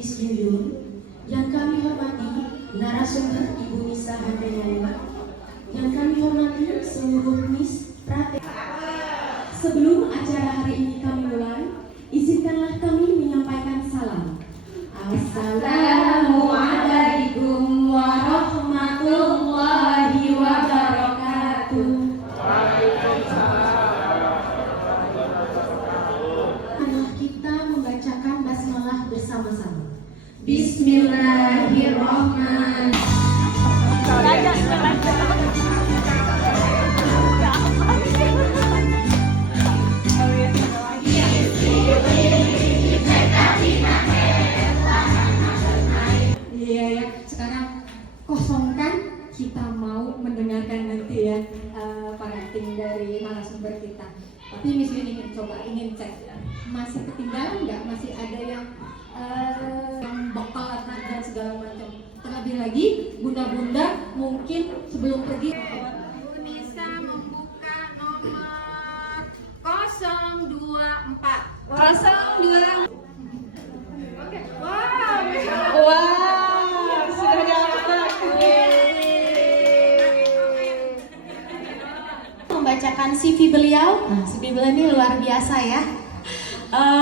Miss Yuyun, yang kami hormati narasumber Ibu Nisa Handayani, yang kami hormati seluruh Miss Prate. Sebelum acara hari ini kami mulai, izinkanlah kami menyampaikan salam. Assalamualaikum warahmatullahi wabarakatuh. Marilah kita membacakan basmalah bersama-sama. Bismillahirrahmanirrahim. Sekarang kosongkan, kita mau mendengarkan nanti ya parenting dari narasumber kita. Tapi Miss Yun ingin cek, masih ketinggalan nggak? Masih ada yang bekal dan segala macam. Terlebih lagi bunda-bunda mungkin sebelum pergi bisa membuka nomor 024. Oke. Wow, sudah dapat. Membacakan CV beliau. Nah, CV beliau ini luar biasa ya.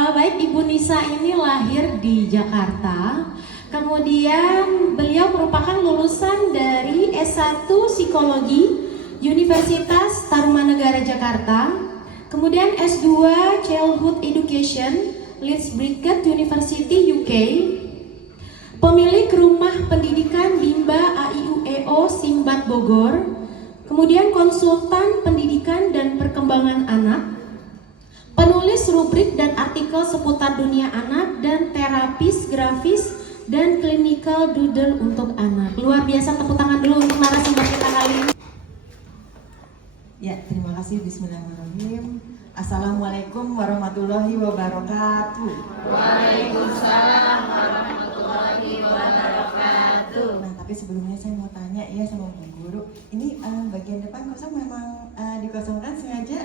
Baik, Ibu Nisa ini lahir di Jakarta. Kemudian beliau merupakan lulusan dari S1 Psikologi Universitas Tarumanegara Jakarta. Kemudian S2 Childhood Education Leeds Bricket University UK. Pemilik Rumah Pendidikan Bimba AIUEO Simbat Bogor. Kemudian konsultan pendidikan dan perkembangan anak. Penulis rubrik dan artikel seputar dunia anak dan terapis grafis dan clinical doodle untuk anak. Luar biasa, tepuk tangan dulu untuk narasumber kita kali ini. Ya, terima kasih. Bismillahirrahmanirrahim. Assalamualaikum warahmatullahi wabarakatuh. Waalaikumsalam warahmatullahi wabarakatuh. Nah, tapi sebelumnya saya mau tanya ya sama Bu Guru, ini bagian depan kosong memang dikosongkan sengaja?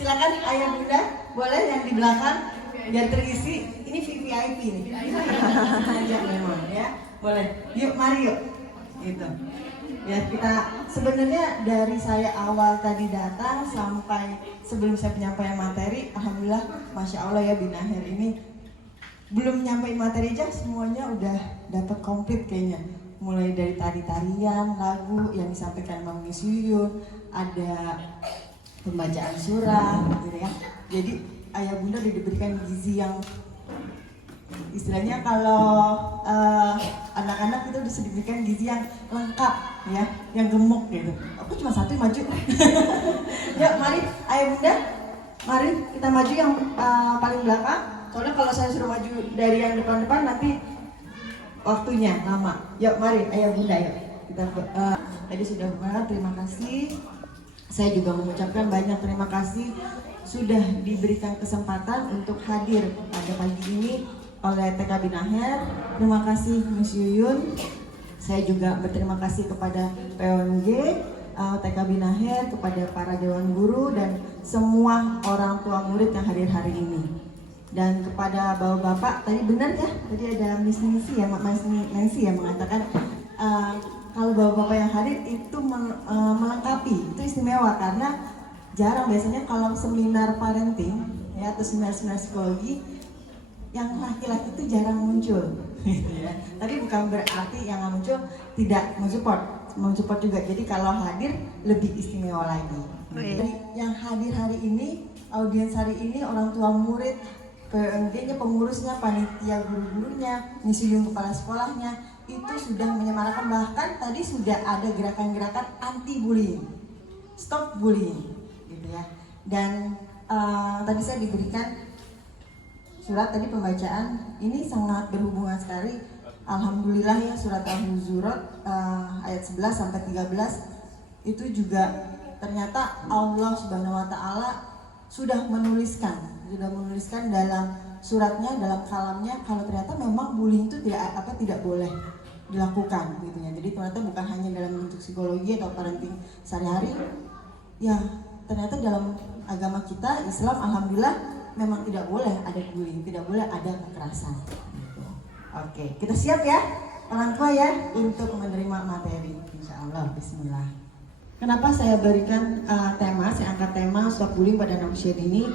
Silakan ayah bunda, boleh yang di belakang biar terisi. Ini VVIP nih. Sengaja memang ya, boleh. Yuk, mari yuk. Gitu. Ya, kita sebenarnya dari saya awal tadi datang sampai sebelum saya penyampaian materi, alhamdulillah, masya Allah ya, Binaher ini belum nyampein materi aja semuanya udah dapat komplit kayaknya. Mulai dari tari-tarian, lagu yang disampaikan Mang Miss Yuyun, ada pembacaan surah, gitu ya. Jadi ayah bunda udah diberikan gizi yang istilahnya kalau anak-anak itu udah diberikan gizi yang lengkap ya, yang gemuk gitu. Aku cuma satu maju. Yuk, mari ayah bunda, mari kita maju yang paling belakang. Soalnya kalau saya suruh maju dari yang depan-depan nanti waktunya lama. Yuk, mari ayah bunda, yuk. Kita tadi sudah banget, terima kasih. Saya juga mengucapkan banyak terima kasih sudah diberikan kesempatan untuk hadir pada pagi ini oleh TK Binaher. Terima kasih Miss Yuyun. Saya juga berterima kasih kepada PONG, TK Binaher, kepada para dewan guru dan semua orang tua murid yang hadir hari ini. Dan kepada bapak-bapak, tadi benar ya, tadi ada Miss Nancy ya, Mas Nancy yang mengatakan kalau bapak-bapak yang hadir itu melengkapi, itu istimewa karena jarang biasanya kalau seminar parenting ya atau seminar-seminar psikologi yang laki-laki itu jarang muncul, gitu ya. Tapi bukan berarti yang nggak muncul tidak mensupport juga. Jadi kalau hadir lebih istimewa lagi. Jadi yang hadir hari ini, audiens hari ini, orang tua murid, PMG-nya, pengurusnya, panitia, guru-gurunya, Miss Yuyun kepala sekolahnya, itu sudah menyemarakan, bahkan tadi sudah ada gerakan-gerakan anti bullying, stop bullying, gitu ya. Dan tadi saya diberikan surat tadi pembacaan, ini sangat berhubungan sekali. Alhamdulillah ya, surat Al-Hujurat ayat 11 sampai 13 itu juga ternyata Allah Subhanahu wa taala sudah menuliskan dalam suratnya, dalam kalamnya kalau ternyata memang bullying itu tidak boleh dilakukan gitu ya. Jadi ternyata bukan hanya dalam bentuk psikologi atau parenting sehari-hari. Ya, ternyata dalam agama kita Islam alhamdulillah memang tidak boleh ada bullying, tidak boleh ada kekerasan. Oke, kita siap ya orang tua ya untuk menerima materi. Insya Allah, Bismillah. Kenapa saya berikan saya angkat tema stop bullying pada anak usia dini?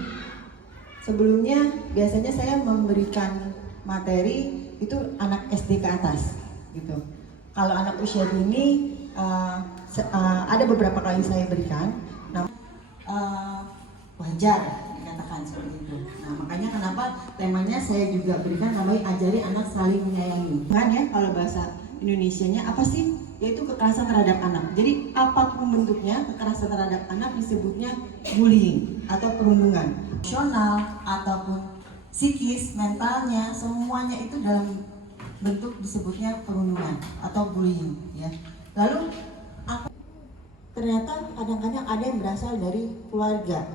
Sebelumnya biasanya saya memberikan materi itu anak SD ke atas, gitu. Kalau anak usia dini ada beberapa kali saya berikan, wajar dikatakan seperti itu. Nah makanya kenapa temanya saya juga berikan namanya ajari anak saling menyayangi. Kan ya kalau bahasa Indonesianya apa sih? Yaitu kekerasan terhadap anak. Jadi apapun bentuknya kekerasan terhadap anak disebutnya bullying atau perundungan. Emosional ataupun psikis, mentalnya, semuanya itu dalam bentuk disebutnya perundungan atau bullying ya. Lalu ternyata kadang-kadang ada yang berasal dari keluarga.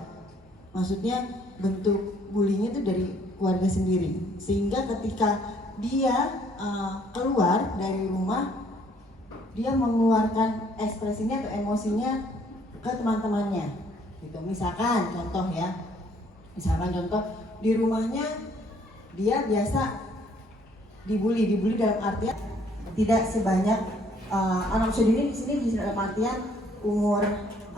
Maksudnya bentuk bullying itu dari keluarga sendiri. Sehingga ketika dia keluar dari rumah, dia mengeluarkan ekspresinya atau emosinya ke teman-temannya. Gitu. Misalkan contoh di rumahnya dia biasa dibully dalam artian tidak sebanyak anak usia dini di sini dalam artian umur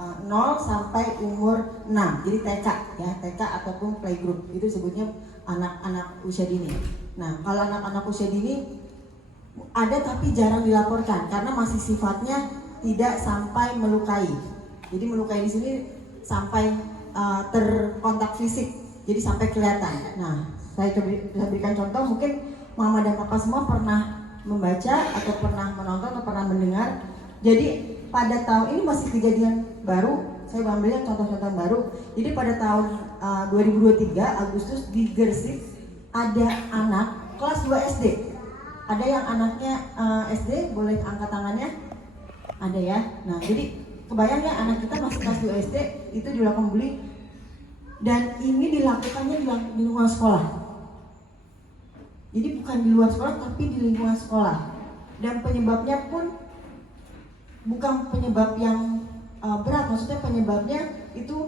0 sampai umur 6. Jadi TK ya, TK ataupun playgroup itu sebutnya anak-anak usia dini. Nah, kalau anak-anak usia dini ada tapi jarang dilaporkan karena masih sifatnya tidak sampai melukai. Jadi melukai di sini sampai terkontak fisik, jadi sampai kelihatan. Nah, saya berikan contoh, mungkin mama dan papa semua pernah membaca atau pernah menonton atau pernah mendengar. Jadi pada tahun ini masih kejadian baru, saya ambilnya contoh-contoh baru. Jadi pada tahun 2023 Agustus di Gresik ada anak kelas 2 SD. Ada yang anaknya SD, boleh angkat tangannya? Ada ya. Nah, jadi kebayang ya anak kita masih kelas 2 SD itu dilakukan bullying dan ini dilakukannya di lingkungan sekolah. Jadi bukan di luar sekolah tapi di lingkungan sekolah. Dan penyebabnya pun bukan penyebab yang berat, maksudnya penyebabnya itu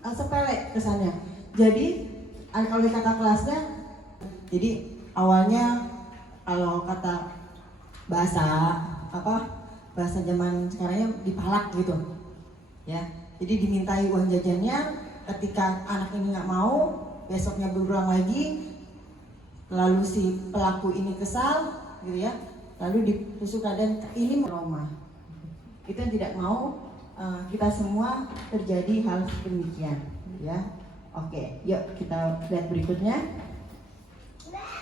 sepele kesannya. Jadi kalau di kakak kelasnya, jadi awalnya kalau kata bahasa zaman sekarangnya dipalak gitu ya. Jadi dimintai uang jajannya, ketika anak ini nggak mau, besoknya berulang lagi, lalu si pelaku ini kesal gitu ya, lalu ditusuk dan ini trauma. Itu yang tidak mau kita semua terjadi hal demikian ya. Oke, yuk kita lihat berikutnya.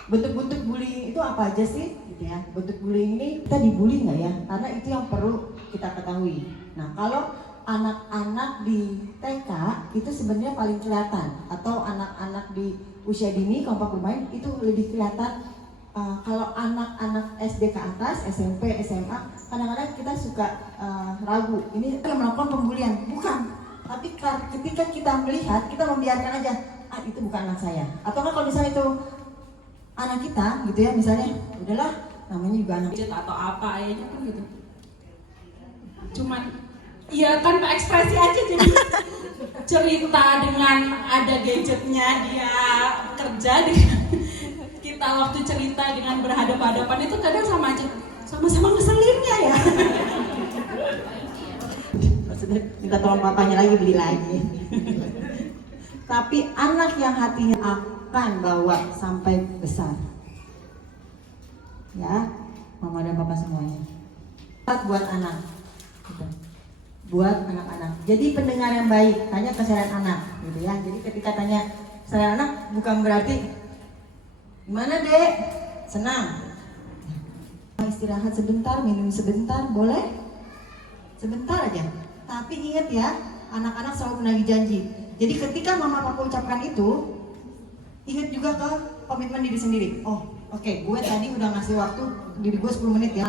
Bentuk-bentuk bullying itu apa aja sih? Gitu ya. Bentuk bullying ini kita dibully nggak ya? Karena itu yang perlu kita ketahui. Nah, kalau anak-anak di TK itu sebenarnya paling kelihatan, atau anak-anak di usia dini kelompok bermain itu lebih kelihatan. Kalau anak-anak SD ke atas, SMP, SMA, kadang-kadang kita suka ragu. Ini yang melakukan pembulian, bukan. Tapi ketika kita melihat, kita membiarkan aja. Itu bukan anak saya. Atau kalau misalnya itu anak kita gitu ya, misalnya udahlah namanya juga anak atau apa ayahnya kan gitu, cuman ya tanpa ekspresi aja, jadi cerita dengan ada gadgetnya dia kerja dengan kita waktu cerita dengan berhadapan-hadapan itu kadang sama aja, sama-sama ngeselinnya ya. Maksudnya minta tolong papanya lagi beli lagi. Tapi anak yang hatinya akan bawa sampai besar ya, mama dan papa semuanya buat anak gitu. Buat anak-anak jadi pendengar yang baik, tanya keseharian anak gitu ya. Jadi ketika tanya keseharian anak bukan berarti gimana dek, senang, istirahat sebentar, minum sebentar, boleh sebentar aja. Tapi ingat ya, anak-anak selalu menagih janji. Jadi ketika mama papa ucapkan itu, ingat juga ke komitmen diri sendiri. Oh, oke, gue tadi udah ngasih waktu diri gue 10 menit ya,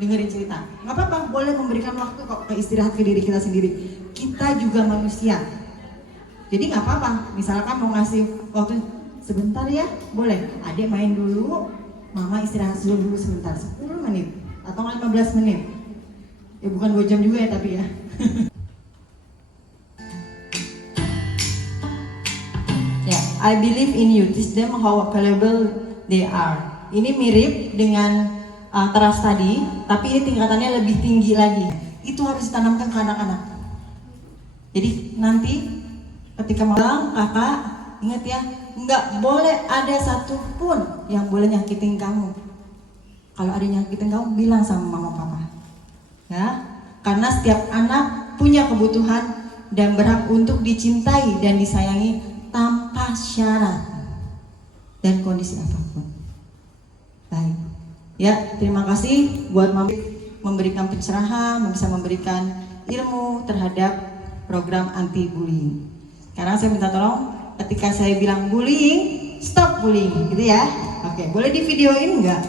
dengerin cerita. Nggak apa-apa, boleh memberikan waktu kok ke istirahat ke diri kita sendiri. Kita juga manusia. Jadi nggak apa-apa, misalkan mau ngasih waktu sebentar ya, boleh. Adek main dulu, mama istirahat dulu sebentar, 10 menit atau 15 menit. Ya bukan 2 jam juga ya tapi ya. I believe in you. Teach them how valuable they are. Ini mirip dengan teras tadi, tapi ini tingkatannya lebih tinggi lagi. Itu harus ditanamkan ke anak-anak. Jadi nanti ketika bilang kakak, ingat ya, nggak boleh ada satupun yang boleh nyakitin kamu. Kalau ada yang nyakitin kamu, bilang sama mama papa. Ya, karena setiap anak punya kebutuhan dan berhak untuk dicintai dan disayangi tanpa syarat dan kondisi apapun. Baik, ya terima kasih buat memberikan pencerahan, bisa memberikan ilmu terhadap program anti bullying. Sekarang saya minta tolong ketika saya bilang bullying, stop bullying, gitu ya. Oke, boleh di videoin nggak?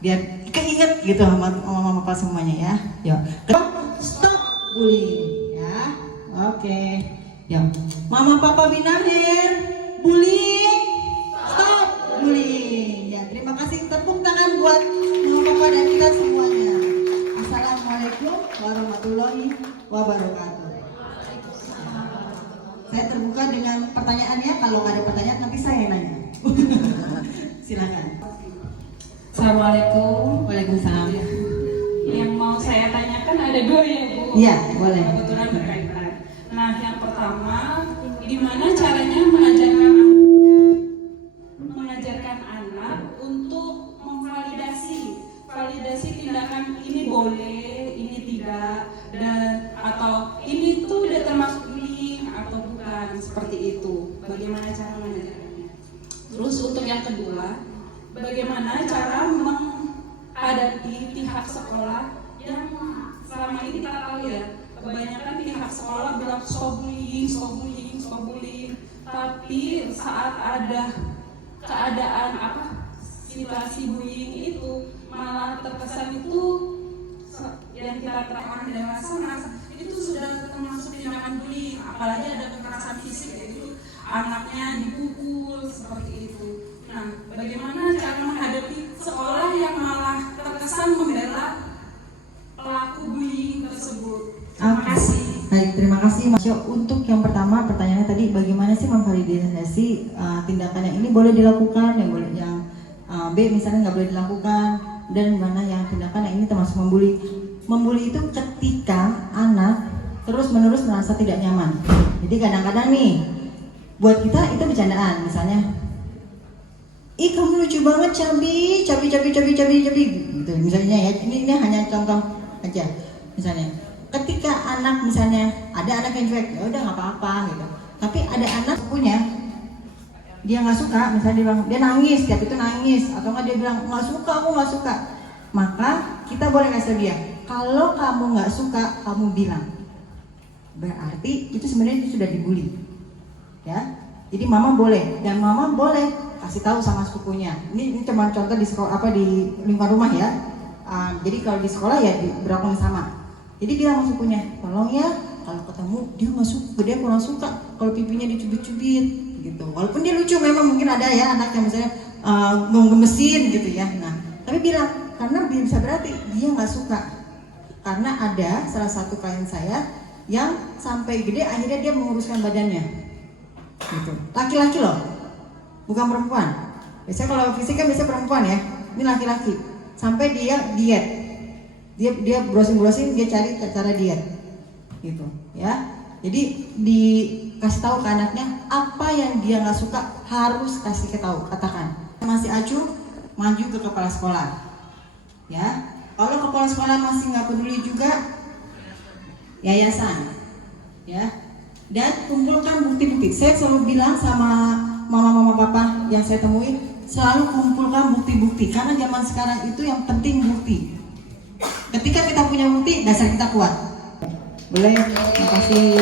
Biar keinget gitu sama mama papa semuanya ya. Yuk, stop bullying ya. Oke, yuk. Mama papa binarir, bullying, stop bullying. Ya, terima kasih, tepuk tangan buat mama papa dan kita semuanya. Assalamualaikum warahmatullahi wabarakatuh. Saya terbuka dengan pertanyaannya. Kalau nggak ada pertanyaan nanti saya yang nanya. Silakan. Assalamualaikum. Waalaikumsalam. Yang mau saya tanyakan ada dua ya Bu. Iya, boleh. Kebetulan berkaitan. Nah, yang pertama, gimana caranya mengajarkan anak untuk validasi tindakan ini boleh, ini tidak, dan atau ini tuh udah termasuk bullying atau bukan, seperti itu. Bagaimana cara mengajarkannya? Terus untuk yang kedua, bagaimana cara menghadapi pihak sekolah yang selama ini kita tahu ya, kebanyakan pihak sekolah bilang so bullying, tapi saat ada keadaan situasi bullying itu malah terkesan itu yang kita terapkan dewasa itu sudah termasuk tindakan bullying, apalagi ada kekerasan fisik yaitu anaknya dipukul seperti itu. Nah, bagaimana cara menghadapi sekolah yang malah terkesan membela pelaku bullying tersebut? Terima kasih. Baik, terima kasih Mas Yo. Untuk yang pertama pertanyaannya tadi, bagaimana sih memvalidasi tindakan yang ini boleh dilakukan, yang boleh yang B misalnya nggak boleh dilakukan, dan mana yang tindakan yang ini termasuk membuli. Membuli itu ketika anak terus-menerus merasa tidak nyaman. Jadi kadang-kadang nih, buat kita itu bercandaan, misalnya, ih kamu lucu banget cabi, gitu misalnya ya. Ini hanya contoh aja. Misalnya, ketika anak misalnya ada anak yang cuek, ya udah nggak apa-apa gitu. Tapi ada anak punya dia nggak suka, misalnya dia bilang dia nangis, tiap itu nangis, atau nggak dia bilang nggak suka, aku nggak suka. Maka kita boleh kasih dia, kalau kamu nggak suka, kamu bilang. Berarti itu sebenarnya itu sudah dibully, ya. Jadi mama boleh, dan mama boleh kasih tahu sama sepupunya. Ini cuma contoh di sekolah di lingkungan rumah ya. Jadi kalau di sekolah ya berlaku sama. Jadi bilang sama sepupunya, tolong ya kalau ketemu dia nggak suka, dia kurang suka kalau pipinya dicubit-cubit gitu. Walaupun dia lucu, memang mungkin ada ya anak yang misalnya ngemesin gitu ya. Nah, tapi bilang karena bisa berarti dia nggak suka. Karena ada salah satu klien saya yang sampai gede akhirnya dia menguruskan badannya. Gitu. Laki-laki loh, bukan perempuan. Biasanya kalau fisik kan biasanya perempuan ya. Ini laki-laki. Sampai dia diet. Dia browsing, dia cari cara diet. Gitu, ya. Jadi dikasih tahu ke anaknya apa yang dia nggak suka harus kasih tahu, katakan. Masih acuh, maju ke kepala sekolah. Ya. Kalau kepala sekolah masih nggak peduli juga, yayasan. Ya. Dan kumpulkan bukti-bukti. Saya selalu bilang sama mama-mama papa yang saya temui, selalu kumpulkan bukti-bukti. Karena zaman sekarang itu yang penting bukti. Ketika kita punya bukti, dasar kita kuat. Boleh? Terima kasih.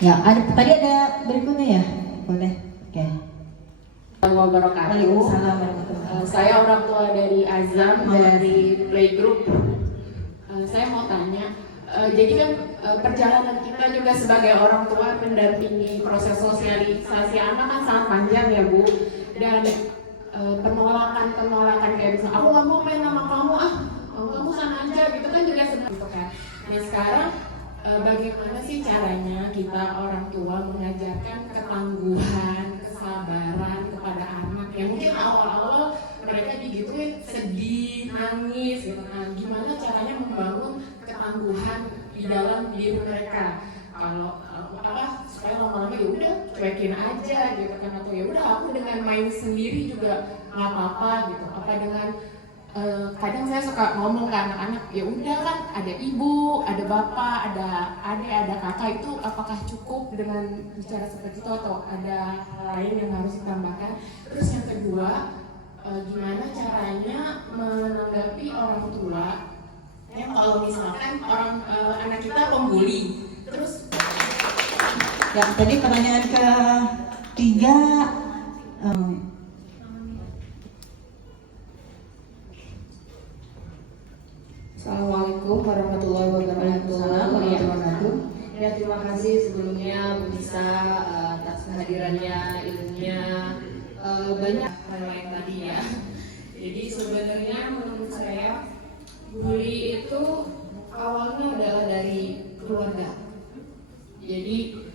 Ya, tadi ada berikutnya ya? Boleh. Oke. Wabarakatuh. Saya orang tua dari Azam dari Playgroup. Saya mau tanya, jadi kan perjalanan kita juga sebagai orang tua mendampingi proses sosialisasi anak kan sangat panjang ya Bu, dan penolakan kayak misalnya aku nggak mau main sama kamu, kamu sana aja gitu kan juga sebenarnya gitu kan. Nah sekarang bagaimana sih caranya kita orang tua mengajarkan ketangguhan, kesabaran ketangguhan di dalam diri mereka. Kalau supaya lama-lama ya udah cuekin aja gitu kan, atau ya udah aku dengan main sendiri juga nggak apa-apa gitu. Apa dengan kadang saya suka ngomong ke anak-anak, ya udah kan ada ibu, ada bapak, ada adik, ada kakak, itu apakah cukup dengan bicara seperti itu atau ada hal lain yang harus ditambahkan? Terus yang kedua, gimana caranya menanggapi orang tua ya kalau misalkan anak kita pembuli, terus Ya, tadi pertanyaan ketiga. Assalamualaikum warahmatullahi wabarakatuh. Ya, terima kasih sebelumnya Bu Nisa atas kehadirannya, ilmunya, banyak hal lain tadi ya. Jadi sebenarnya menurut saya bully itu awalnya adalah dari keluarga. Jadi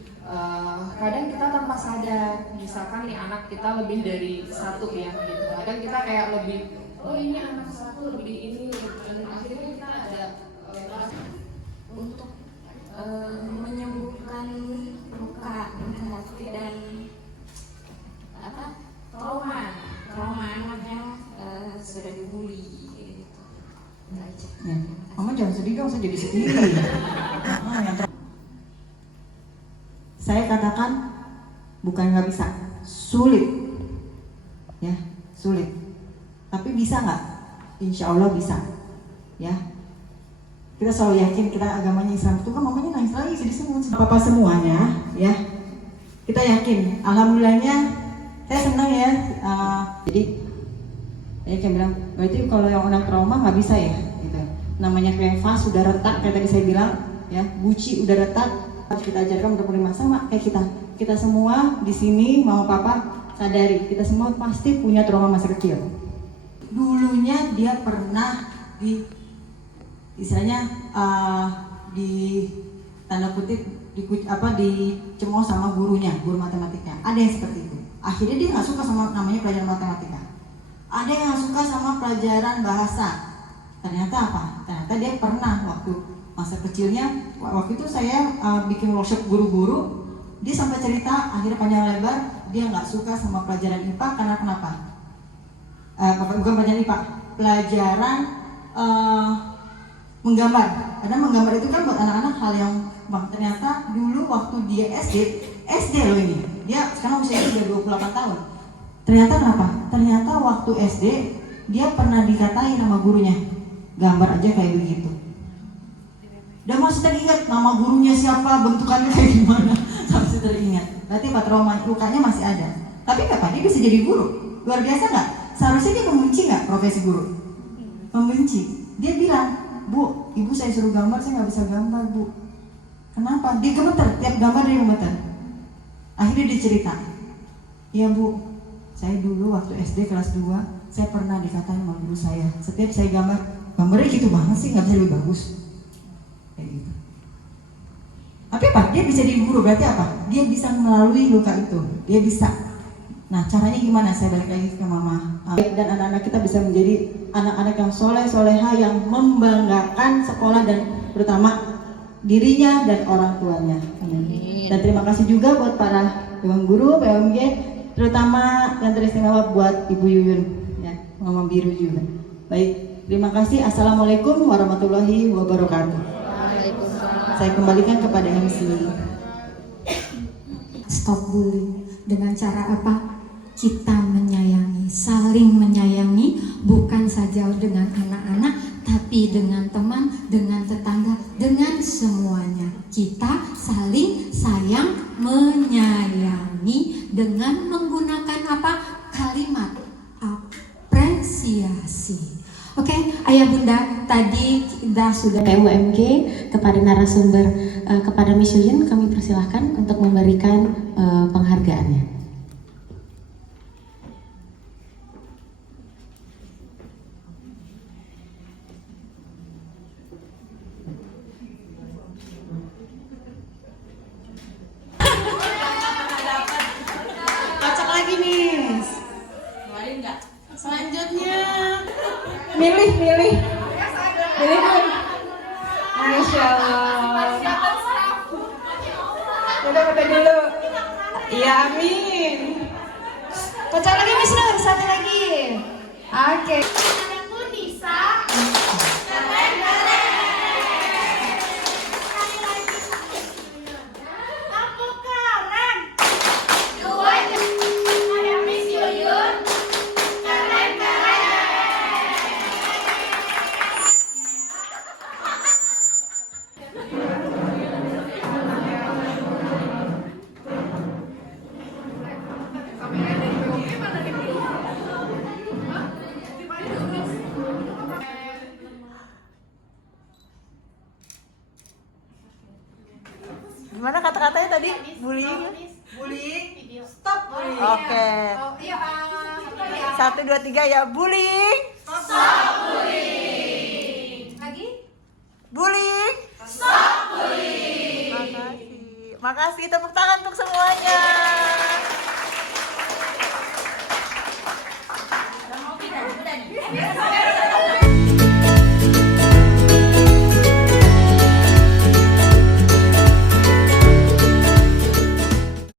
kadang kita tanpa sadar, misalkan nih anak kita lebih dari satu ya gitu. Kadang kita kayak lebih, oh ini anak satu lebih ini, dan akhirnya kita ada untuk menyembuhkan luka hati dan trauma anak yang sudah dibully gitu. Ya, Mama jangan sedih dong, saya jadi sedih. Saya katakan bukan nggak bisa, sulit, ya sulit. Tapi bisa nggak? Insya Allah bisa, ya. Kita selalu yakin kita agamanya Islam itu kan mamanya nangis lagi sedih semua, papa semuanya, ya. Kita yakin, alhamdulillahnya, saya senang ya. Jadi saya kan bilang, berarti kalau yang orang trauma nggak bisa ya, gitu. Namanya kanvas sudah retak, kayak tadi saya bilang, ya, buci udah retak. Harus kita ajarkan untuk menerima sama kayak kita semua di sini, mama papa sadari kita semua pasti punya trauma masa kecil. Dulunya dia pernah istilahnya di tanda kutip dicemooh sama gurunya, guru matematiknya. Ada yang seperti itu. Akhirnya dia nggak suka sama namanya pelajaran matematika. Ada yang nggak suka sama pelajaran bahasa. Ternyata apa? Ternyata dia pernah waktu masa kecilnya, waktu itu saya bikin workshop guru-guru, dia sampai cerita akhirnya panjang lebar dia nggak suka sama pelajaran IPA karena kenapa? Bukan pelajaran IPA, pelajaran menggambar. Karena menggambar itu kan buat anak-anak hal yang ternyata dulu waktu dia SD loh ini, dia sekarang usianya sudah 28 tahun. Ternyata kenapa? Ternyata waktu SD dia pernah dikatain sama gurunya, gambar aja kayak begitu. Dan masih teringat nama gurunya siapa, bentukannya kayak gimana, masih teringat. Berarti trauma lukanya masih ada. Tapi apa? Dia bisa jadi guru. Luar biasa nggak? Seharusnya dia membenci nggak profesi guru? Membenci. Dia bilang, Bu, ibu saya suruh gambar, saya nggak bisa gambar, Bu. Kenapa? Dia gemeter, tiap gambar dia gemeter. Akhirnya dia cerita, iya Bu, saya dulu waktu SD kelas 2, saya pernah dikatain sama guru saya. Setiap saya gambarnya gitu banget sih, nggak bisa lebih bagus. Gitu. Tapi apa? Dia bisa jadi guru, berarti apa? Dia bisa melalui luka itu, dia bisa. Nah, caranya gimana? Saya balik lagi ke mama. Dan anak-anak kita bisa menjadi anak-anak yang soleh-soleha, yang membanggakan sekolah dan terutama dirinya dan orang tuanya. Amin. Dan terima kasih juga buat para dewan guru, PMG, terutama yang teristimewa buat Ibu Yuyun, ya, Mama Biru juga. Baik, terima kasih. Assalamualaikum warahmatullahi wabarakatuh. Saya kembalikan kepada MC. Stop bullying dengan cara apa? Kita menyayangi, saling menyayangi, bukan saja dengan anak-anak, tapi dengan teman, dengan tetangga, dengan semuanya. Kita saling sayang, menyayangi dengan menggunakan apa? Kalimat apresiasi. Oke, Ayah Bunda, tadi kita sudah UMG kepada narasumber, kepada Miss Yuyun kami persilahkan untuk memberikan penghargaannya. Kocok lagi, Miss. Keluarin nggak? Selanjutnya milih. Nice. kasih lagi. Oke. Ada Bu Nisa. Keren. Sekali lagi. Aku keren. Dua. Ada Miss Yuyun. Keren. Gimana kata-katanya tadi? Bullying? Bullying? Stop bullying. Oke. Satu, dua, tiga ya. Bullying. Stop bullying. Lagi? Bullying. Stop bullying. Makasih. Makasih. Tepuk tangan untuk semuanya. Udah.